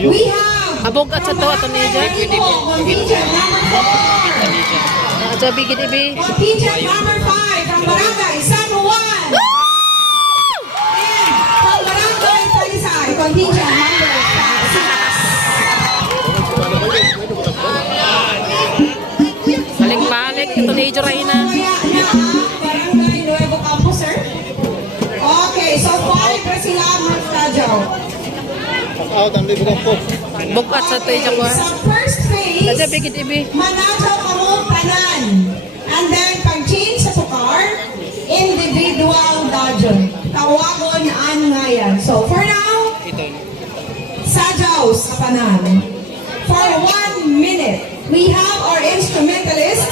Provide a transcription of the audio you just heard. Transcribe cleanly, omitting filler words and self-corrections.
We have Abog at sa to ato ni Jack. contingent number 4. Sabi gid ibi. Contingent number 5 from Barangay San Juan. And from Barangay Talisay, contingent number 6. Balik-balik ito ni Joraina. Barangay Nuevo Campo, sir. Okay, so 5 na sila mga kadyaw. Bukat sa to Jack. Sa first phase, Sabi gid ibi. manadyaw ka mo tanan. And then, pag-change sa sukar, individual dodyon. Tawagon an ngayon. So, for now, sadyaw sa panan. For 1 minute, we have our instrumentalist